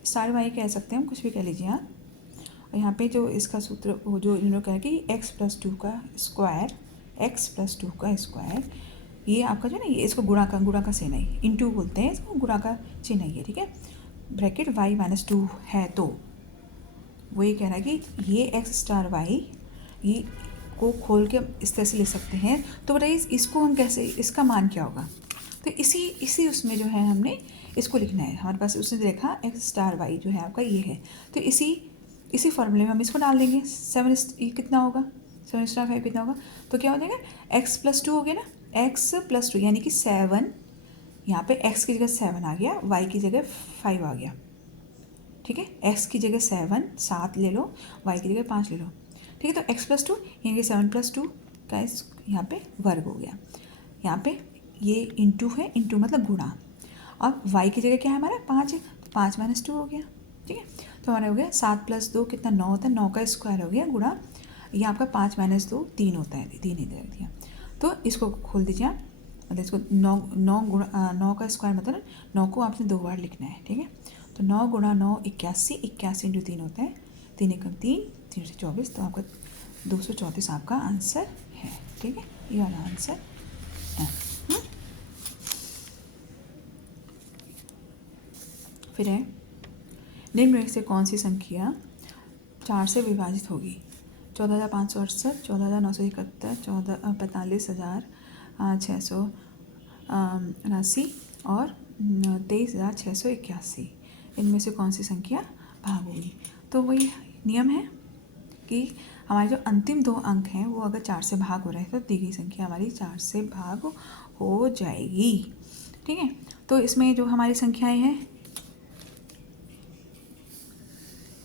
स्टार वाई कह सकते हैं हम, कुछ भी कह लीजिए आप। और यहाँ पे जो इसका सूत्र वो जो इन लोग कह कि x + 2 का स्क्वायर, x + 2 का स्क्वायर, ये आपका जो है ना, ये इसको गुणा का सेना है, इंटू बोलते हैं इसको, गुणा का चिन्ह है ये। ठीक है, ब्रैकेट y - 2 है, तो वो ये कह रहा है कि ये x स्टार वाई ये को खोल के इस तरह से ले सकते हैं। तो बताइए इसको हम कैसे, इसका मान क्या होगा, तो इसी उसमें जो है हमने इसको लिखना है। हमारे पास उसने देखा x स्टार वाई जो है आपका ये है, तो इसी फॉर्मूले में हम इसको डाल देंगे। 7 कितना होगा, 7 स्टार 5 कितना होगा, तो क्या हो जाएगा, x + 2 हो गया ना, x + 2 यानी कि 7, यहाँ पे x की जगह 7 आ गया, y की जगह 5 आ गया। ठीक है, x की जगह 7 ले लो, y की जगह 5 ले लो। ठीक है, तो x + 2 यानी कि 7 + 2 का यहाँ पे वर्ग हो गया। यहाँ पे ये इंटू है, इंटू मतलब गुणा। अब y की जगह क्या है हमारा 5 है, तो 5 - 2 हो गया। ठीक है, तो हमारा हो गया 7 + 2 कितना 9 होता है, 9 का स्क्वायर हो गया गुणा, ये आपका 5 - 2 3 होता है, 3 ही दे दिया। तो इसको खोल दीजिए आप, मतलब इसको 9 का स्क्वायर मतलब 9 को आपने 2 बार लिखना है। ठीक है, तो 9 × 9 81, 81 × 3 होता है 3 एकम 3, 3 से 24, तो आपका 234 आपका आंसर है। ठीक है, ये वाला आंसर है। फिर है, निम्न में से कौन सी संख्या 4 से विभाजित होगी? 14,568, 14,971, 45,689 और 23,681। इनमें से कौन सी संख्या भाग होगी? तो वही नियम है कि हमारे जो अंतिम 2 अंक हैं वो अगर 4 से भाग हो रहे हैं तो दी गई संख्या हमारी 4 से भाग हो जाएगी। ठीक है, तो इसमें जो हमारी संख्याएं हैं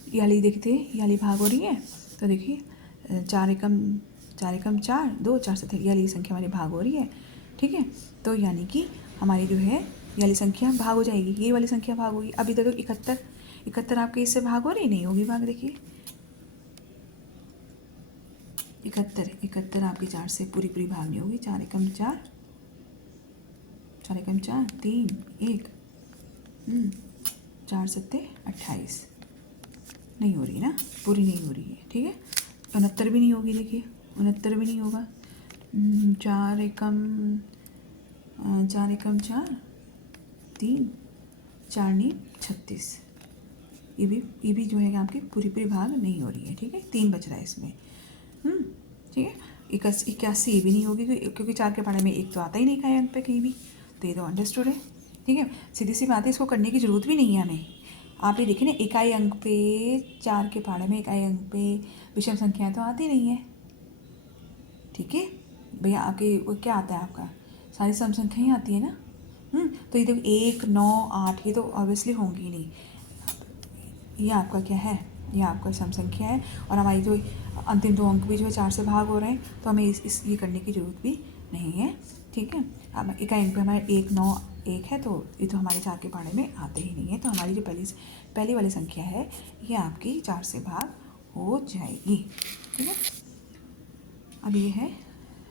ये वाली देखते हैं, ये वाली भाग हो रही है, तो देखिए 4 एकम 4, 2, 4 से ये वाली संख्या हमारी भाग हो रही है। ठीक है, तो यानी कि हमारी जो है ये वाली संख्या भाग हो जाएगी, ये वाली संख्या भाग होगी। अभी देखो 71 आपके इससे भाग हो रही नहीं होगी भाग, देखिए 71 आपकी 4 से पूरी भाग नहीं होगी। 4 एकम 4, 3, 1, 4 सत्ते 28 नहीं हो रही ना, पूरी नहीं हो रही है। ठीक है, 69 भी नहीं होगी, देखिए 69 भी नहीं होगा। 4 एकम 4, 3, 4 नहीं 36, ये भी जो है आपकी पूरी भाग नहीं हो रही है। ठीक है, 3 बच रहा है इसमें। ठीक है, 81 ये भी नहीं होगी क्योंकि 4 के पढ़े में 1 तो आता ही नहीं इकाई अंक पे कहीं भी, तो ये तो अंडरस्टूड है। ठीक है, सीधी सी बात है, इसको करने की ज़रूरत भी नहीं है हमें। आप ये देखिए ना, इकाई अंक पे 4 के पढ़े में इकाई अंक पे विषम संख्याएं तो आती नहीं है। ठीक है भैया, आपके वो क्या आता है आपका, सारी सम संख्याएं आती है ना। तो ये देखो 1, 9, 8 ये तो ऑब्वियसली होंगी नहीं। ये आपका क्या है, ये आपका सम संख्या है और हमारी जो अंतिम 2 अंक भी जो है 4 से भाग हो रहे हैं, तो हमें ये करने की ज़रूरत भी नहीं है। ठीक है, अब इकाई अंक पे हमारे 1, 9, 1 है, तो ये तो हमारे 4 के पढ़ने में आते ही नहीं है। तो हमारी जो पहली वाली संख्या है ये आपकी 4 से भाग हो जाएगी। ठीक है, अब ये है,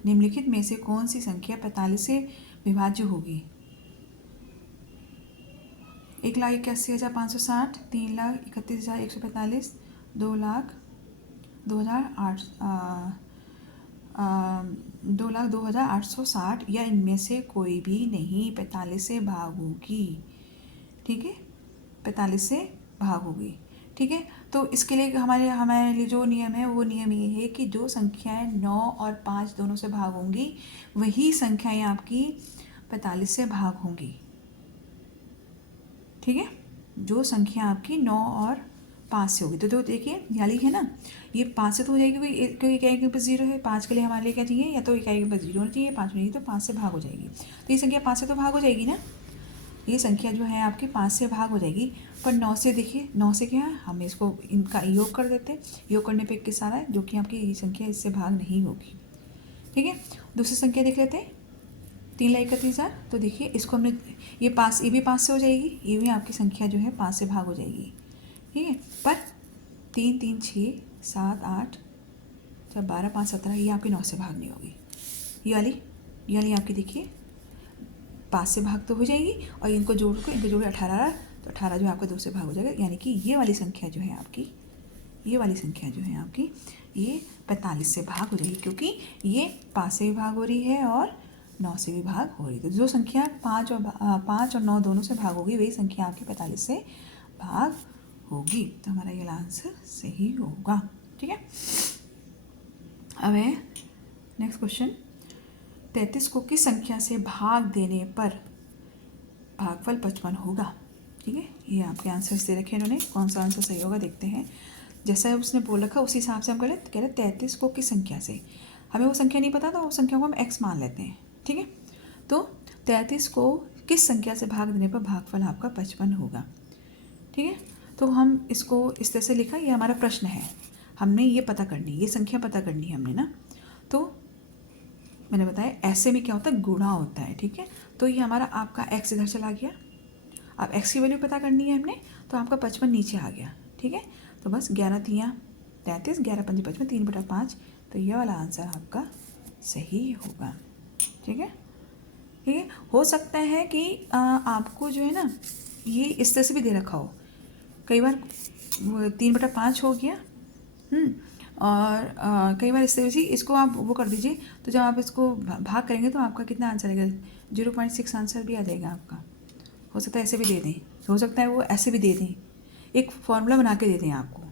निम्नलिखित में से कौन सी संख्या 45 से विभाज्य होगी? 1,81,560, 3,31,145, 2,02,860 या इनमें से कोई भी नहीं 45 से भाग होगी। ठीक है, 45 से भाग होगी। ठीक है, तो इसके लिए हमारे लिए जो नियम है वो नियम ये है कि जो संख्याएं 9 और 5 दोनों से भाग होंगी वही संख्याएं आपकी 45 से भाग होंगी। ठीक है, जो संख्या आपकी 9 और 5 से होगी, तो देखिए याली है ना, ये 5 से तो हो जाएगी क्योंकि इकाई के पास 0 है। 5 के लिए हमारे लिए क्या चाहिए, या तो इकाई के पास 0 होना चाहिए, 5 नहीं तो 5 से भाग हो जाएगी। तो ये संख्या 5 से तो भाग हो जाएगी ना, ये संख्या जो है आपकी 5 से भाग हो जाएगी। पर 9 से देखिए, 9 से क्या है, हम इसको इनका योग कर देते हैं। योग करने पे 21 आ रहा है, जो कि आपकी ये संख्या इससे भाग नहीं होगी। ठीक है, दूसरी संख्या देख लेते हैं, 3,31,000। तो देखिए इसको हमने ये भी 5 से हो जाएगी, ये भी आपकी संख्या जो है 5 से भाग हो जाएगी। ठीक है, पर 3, 3, 6, 7, 8, 12, 5, 17 ये आपकी 9 से भाग नहीं होगी। ये वाली आपकी देखिए 5 से भाग तो हो जाएगी, और इनको जोड़ 18, तो 18 जो है आपका 2 से भाग हो जाएगा। यानी कि ये वाली संख्या जो है आपकी ये 45 से भाग हो जाएगी, क्योंकि ये 5 से भी भाग हो रही है और 9 से भी भाग हो रही है। तो जो संख्या 5 और 9 दोनों से भाग होगी वही संख्या आपकी 45 से भाग होगी। तो हमारा ये आंसर सही होगा। ठीक है, अब है नेक्स्ट क्वेश्चन, 33 को किस संख्या से भाग देने पर भागफल 55 होगा? ठीक है, ये आपके आंसर्स दे रखे हैं इन्होंने, कौन सा आंसर सही होगा देखते हैं। जैसा उसने बोल रखा उसी हिसाब से हम कह रहे 33 को किस संख्या से, हमें वो संख्या नहीं पता तो उस संख्या को हम x मान लेते हैं। ठीक है, तो 33 को किस संख्या से भाग देने पर भागफल आपका 55 होगा। ठीक है, तो हम इसको इस तरह से लिखा, ये हमारा प्रश्न है, हमने ये पता करनी, ये संख्या पता करनी है हमने ना। तो मैंने बताया ऐसे में क्या होता है, गुणा होता है। ठीक है, तो ये हमारा आपका x इधर चला गया, अब x की वैल्यू पता करनी है हमने, तो आपका 55 नीचे आ गया। ठीक है, तो बस 11 3 33, 11 5 55, 3/5, तो ये वाला आंसर आपका सही होगा। ठीक है, हो सकता है कि आपको जो है ना ये इस तरह से भी दे रखा हो, कई बार 3/5 हो गया और कई बार इस तरह से इसको आप वो कर दीजिए, तो जब आप इसको भाग करेंगे तो आपका कितना आंसर आएगा, 0.6 आंसर भी आ जाएगा आपका। हो सकता है ऐसे भी दे दें, हो सकता है वो ऐसे भी दे दें, एक फॉर्मूला बना के दे दें आपको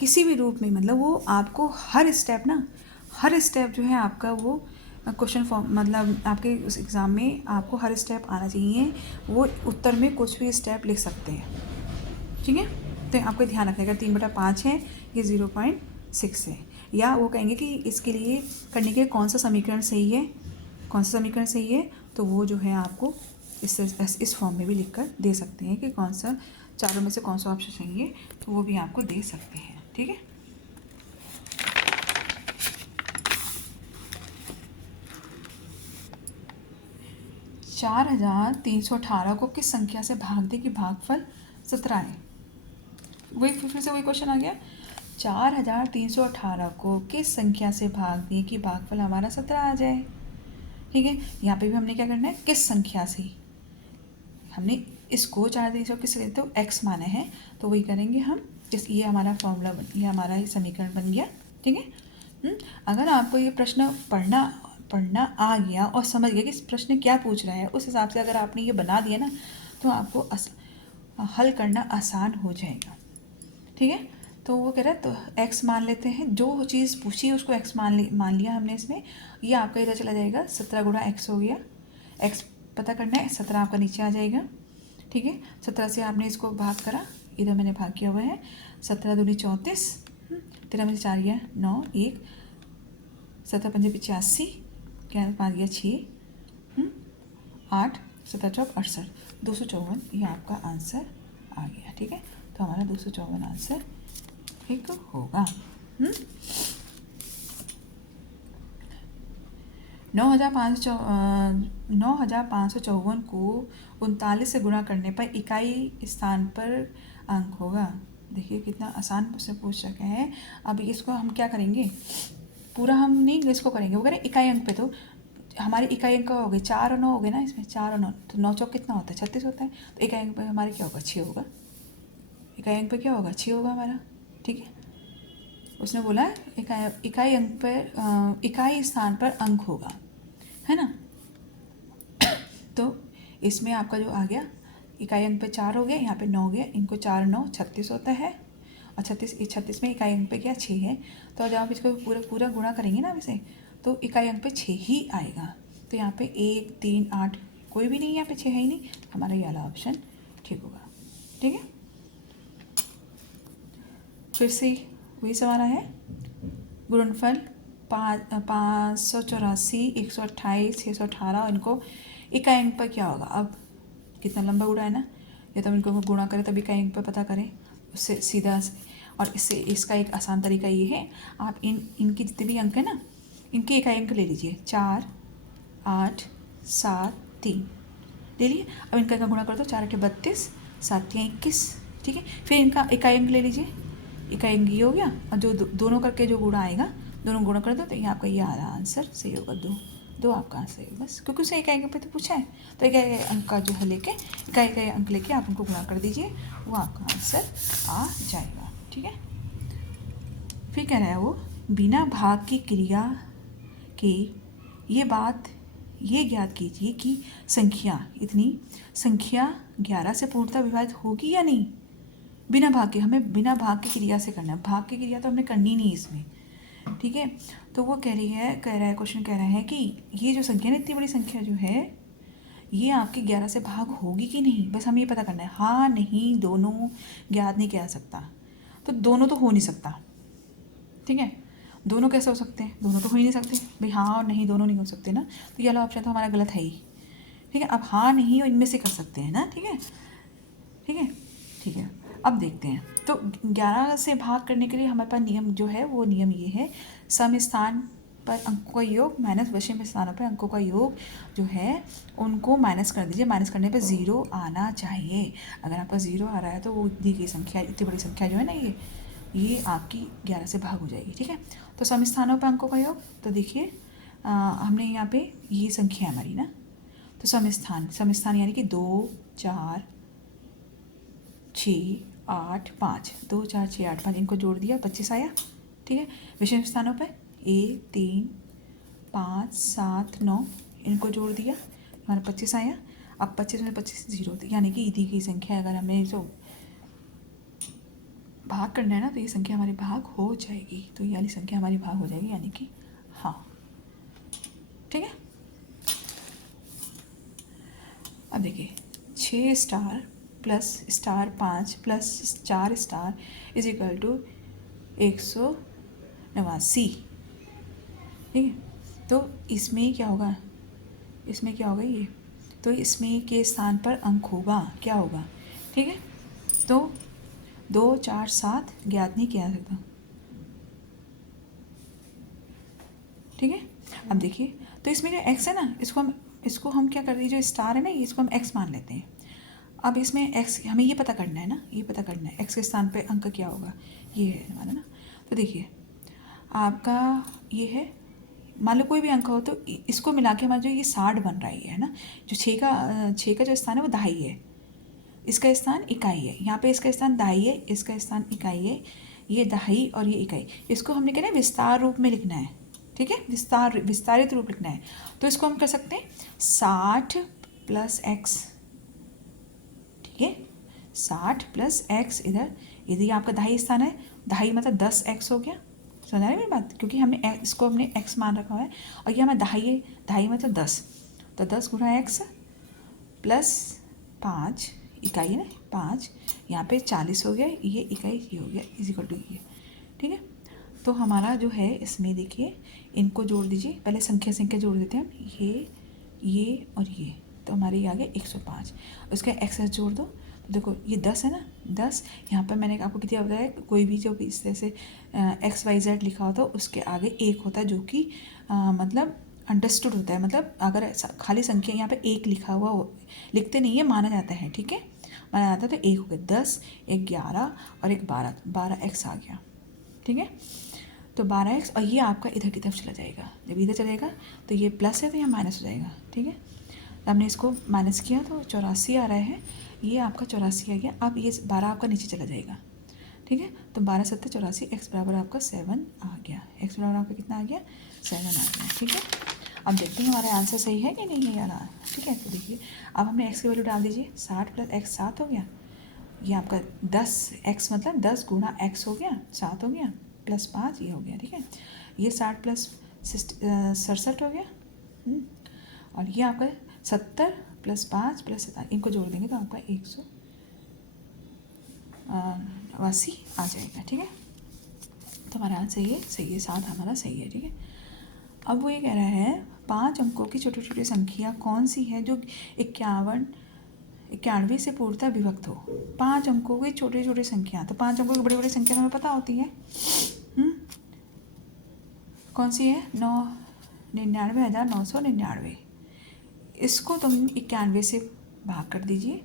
किसी भी रूप में। मतलब वो आपको हर स्टेप जो है आपका वो क्वेश्चन फॉर्म, मतलब आपके उस एग्ज़ाम में आपको हर स्टेप आना चाहिए। वो उत्तर में कुछ भी स्टेप लिख सकते हैं, ठीक है। तो आपको ध्यान रखना है, 3/5 है, ये 0.6 है। या वो कहेंगे कि इसके लिए करने के कौन सा समीकरण सही है, तो वो जो है आपको इस फॉर्म में भी लिख कर दे सकते हैं कि कौन सा चारों में से कौन सा ऑप्शन चाहिए, तो वो भी आपको दे सकते हैं, ठीक है। चार 4,318 को किस संख्या से भाग दे कि भागफल 17 है। वही फिर से वही क्वेश्चन आ गया, 4,318 को किस संख्या से भाग दें कि भागफल हमारा 17 आ जाए, ठीक है। यहाँ पे भी हमने क्या करना है, किस संख्या से, हमने इसको 4,300 किस से तो x माना है, तो वही करेंगे हम। जिस ये हमारा फॉर्मूला ये हमारा ही समीकरण बन गया, ठीक है। अगर आपको ये प्रश्न पढ़ना आ गया और समझ गया कि इस प्रश्न क्या पूछ रहा है, उस हिसाब से अगर आपने ये बना दिया ना, तो आपको हल करना आसान हो जाएगा, ठीक है। तो वो कह रहा है, तो x मान लेते हैं, जो चीज़ पूछी है उसको x मान लिया हमने इसमें। ये आपका इधर चला जाएगा, 17 गुणा x हो गया, x पता करना है, 17 आपका नीचे आ जाएगा, ठीक है। 17 से आपने इसको भाग करा, इधर मैंने भाग किया हुआ है, 17 दूनी 34, 13 में से 4 गया 9, 1, 17 पंजे 85, क्या 5 गया 6, 8, 17 चौक 68, 254, ये आपका आंसर आ गया, ठीक है। तो हमारा 254 आंसर ठीक होगा। 9,554 को 39 से गुणा करने पर इकाई स्थान पर अंक होगा। देखिए कितना आसान से पूछ रखा है। अब इसको हम क्या करेंगे, पूरा हम नहीं इसको करेंगे, वो करें इकाई अंक पे। तो हमारी इकाई अंक हो गए 4 और 9 हो गए ना, इसमें 4 और 9, तो 9 चौक कितना होता है 36 होता है। तो इकाई अंक पे हमारे क्या होगा 6 होगा, इकाई अंक पे क्या होगा 6 होगा हमारा, ठीक है। उसने बोला इकाई अंक पर इकाई स्थान पर अंक होगा, है ना। तो इसमें आपका जो आ गया इकाई अंक पे 4 हो गया, यहाँ पे 9 हो गया, इनको 4 9 36 होता है, और 36 में इकाई अंक पे क्या 6 है। तो जब आप इसको पूरा गुणा करेंगे ना इसे, तो इकाई अंक पे 6 ही आएगा। तो यहाँ पे 1 3 8 कोई भी नहीं, यहाँ पे 6 है ही नहीं, हमारा ये वाला ऑप्शन ठीक होगा, ठीक है। फिर से वही सवाल है, गुणनफल 584, 128, 618, इनको इकाई अंक पर क्या होगा। अब कितना लंबा गुणा है ना, या तो हम इनको गुणा करें तब इकाई अंक पर पता करें, उससे सीधा। और इससे इसका एक आसान तरीका ये है, आप इनकी जितने भी अंक है ना, इनके इकाई अंक ले लीजिए, 4 8 7 3 ले लिए। अब इनका गुणा कर दो, 4 8 32, 7 21, ठीक है। फिर इनका इकाई अंक ले लीजिए, इकाई अंक ये हो गया, और जो दोनों करके जो गुणा आएगा, दोनों गुणा कर दो, तो ये आपका ये आ रहा आंसर सही होगा, 2 आपका आंसर है बस, क्योंकि उसे इकाई अंक पे तो पूछा है। तो इकाई अंक का जो है लेके इकाई अंक लेके आप उनको गुणा कर दीजिए, वो आपका आंसर आ जाएगा, ठीक है। फिर कह रहा है वो, बिना भाग की क्रिया के ये ज्ञात कीजिए कि संख्या 11 से पूर्णतः विभाजित होगी या नहीं। बिना भाग के, हमें बिना भाग की क्रिया से करना है, भाग की क्रिया तो हमने करनी नहीं इसमें, ठीक है। तो वो कह रहा है क्वेश्चन कह रहा है कि ये जो संख्या है, इतनी बड़ी संख्या जो है, ये आपके 11 से भाग होगी कि नहीं, बस हमें ये पता करना है। हाँ नहीं दोनों ज्ञात नहीं किया जा सकता, तो दोनों तो हो नहीं सकता, ठीक है। दोनों कैसे हो सकते हैं, दोनों तो हो ही नहीं सकते भाई, हाँ और नहीं दोनों नहीं हो सकते ना, तो ये वाला ऑप्शन तो हमारा गलत है ही, ठीक है। अब हाँ नहीं और इनमें से कर सकते हैं ना, ठीक है, ठीक है, ठीक है। अब देखते हैं, तो 11 से भाग करने के लिए हमारे पास नियम जो है, वो नियम ये है, सम स्थान पर अंकों का योग माइनस विषम स्थानों पर अंकों का योग जो है उनको माइनस कर दीजिए। माइनस करने पे 0 आना चाहिए। अगर आपका 0 आ रहा है तो वो दी गई संख्या, इतनी बड़ी संख्या जो है ना, ये आपकी 11 से भाग हो जाएगी, ठीक है। तो सम स्थानों पर अंकों का योग, तो देखिए हमने यहाँ पे ये संख्या है हमारी ना, तो सम स्थान यानी कि 2 4 6 8 5, 2 4 6 8 5, इनको जोड़ दिया 25 आया। ठीक है, विषम स्थानों पे 1 3 5 7 9, इनको जोड़ दिया, हमारा 25 आया। अब 25 में 25 0, यानी कि दी की संख्या अगर हमें जो भाग करना है ना, तो ये संख्या हमारी भाग हो जाएगी, तो ये वाली संख्या हमारी भाग हो जाएगी, यानी कि हाँ। ठीक है, अब देखिए 6 star plus star 5 plus 4 star is equal to 189। ठीक है, तो इसमें क्या होगा, इसमें क्या होगा ये, तो इसमें के स्थान पर अंक होगा, क्या होगा। ठीक है, तो 2 4 7 ज्ञात नहीं किया जा सकता। ठीक है, अब देखिए, तो इसमें जो x है ना, इसको हम क्या कर दीजिए, जो स्टार है ना, इसको हम x मान लेते हैं। अब इसमें x हमें ये पता करना है ना, ये पता करना है x के स्थान पे अंक क्या होगा, ये है हमारा ना। तो देखिए आपका ये है, मान लो कोई भी अंक हो, तो इसको मिला के हमारा जो ये 60 बन रहा है ना, जो 6 का जो स्थान है वो दहाई है, इसका स्थान इकाई है, यहाँ पे इसका स्थान दहाई है, इसका स्थान इकाई है, ये दहाई और ये इकाई, इसको हमने कहना है विस्तार रूप में लिखना है। ठीक है, विस्तारित रूप लिखना है, तो इसको हम कर सकते हैं 60 प्लस एक्स। ठीक है, 60 प्लस एक्स, इधर यदि आपका दहाई स्थान है, दहाई मतलब 10x हो गया, समझ रहे मेरी बात, क्योंकि हमने इसको हमने x मान रखा है, और ये हमें दहाई है, दहाई मतलब 10, तो 10 गुणा x प्लस 5 इकाई है ना, 5 यहाँ पे 40 हो गया, ये इकाई ये हो गया, इज इक्वल टू ये। ठीक है, तो हमारा जो है इसमें देखिए, इनको जोड़ दीजिए, पहले संख्या जोड़ देते हैं हम, ये और ये, तो हमारे ये आ गया 105। उसका एक्सेस जोड़ दो, तो देखो ये 10 है ना, 10 यहाँ पर मैंने आपको कितना बताया, कोई भी जो भी इस तरह से XYZ लिखा होता है उसके आगे 1 होता है, जो कि मतलब अंडरस्टूड होता है, मतलब अगर खाली संख्या यहाँ पे 1 लिखा हुआ हो, लिखते नहीं है, माना जाता है। ठीक है, माना जाता है, तो 1 हो गया, 10 एक 11 और एक 12x आ गया। ठीक है, तो 12x, और ये आपका इधर की तरफ चला जाएगा, जब इधर चलेगा तो ये प्लस है तो यहाँ माइनस हो जाएगा। ठीक है, हमने इसको माइनस किया तो 84 आ रहा है, ये आपका 84 आ गया। अब ये 12 आपका नीचे चला जाएगा। ठीक है, तो 12 7 84, x बराबर आपका 7 आ गया, x बराबर आपका कितना आ गया, 7 आ गया। ठीक है, अब देखते हैं हमारा आंसर सही है कि नहीं है यार। ठीक है, तो देखिए अब हमने x की वैल्यू डाल दीजिए, 60 प्लस x 7 हो गया, ये आपका 10x मतलब 10 गुणा x हो गया, 7 हो गया, प्लस 5 ये हो गया। ठीक है, ये 60 प्लस 67 हो गया, और ये आपका 70 प्लस 5 प्लस 7, इनको जोड़ देंगे तो आपका 180 आ जाएगा। ठीक है, तो हमारा आंसर सही है 7 हमारा सही है। ठीक है, अब वो ये कह रहा है 5 अंकों की छोटी छोटी संख्या कौन सी है जो 91 से पूर्णतः विभक्त हो। 5 अंकों की छोटी छोटी संख्या, तो 5 अंकों की बड़ी बड़ी संख्या हमें पता होती है, कौन सी है, 99,999। इसको तुम 91 से भाग कर दीजिए,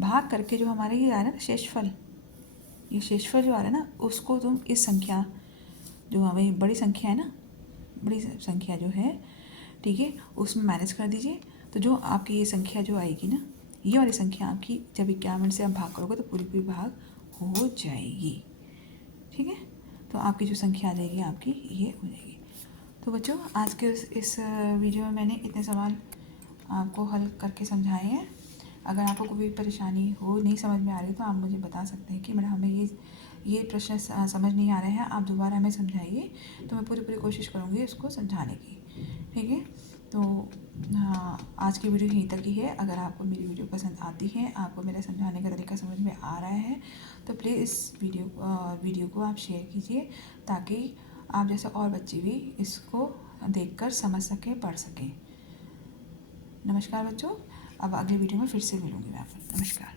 भाग करके जो हमारे ये आ रहा है ना शेषफल, ये शेषफल जो आ रहा है ना, उसको तुम इस संख्या, जो हमें बड़ी संख्या है ना, बड़ी संख्या जो है, ठीक है, उसमें माइनस कर दीजिए, तो जो आपकी ये संख्या जो आएगी ना, ये वाली संख्या आपकी जब 91 से आप भाग करोगे तो पूरी पूरी भाग हो जाएगी। ठीक है, तो आपकी जो संख्या आ जाएगी आपकी ये हो जाएगी। तो बच्चों आज के इस वीडियो में मैंने इतने सवाल आपको हल करके समझाए हैं। अगर आपको कोई भी परेशानी हो, नहीं समझ में आ रही, तो आप मुझे बता सकते हैं कि मैडम हमें ये प्रश्न समझ नहीं आ रहे हैं, आप दोबारा हमें समझाइए, तो मैं पूरी कोशिश करूँगी उसको समझाने की। ठीक है, तो हाँ, आज की वीडियो यहीं तक ही है। अगर आपको मेरी वीडियो पसंद आती है, आपको मेरा समझाने का तरीका समझ में आ रहा है, तो प्लीज़ इस वीडियो को आप शेयर कीजिए, ताकि आप जैसे और बच्चे भी इसको देखकर समझ सकें, पढ़ सकें। नमस्कार बच्चों, अब अगले वीडियो में फिर से मिलूँगी मैं आपको। नमस्कार।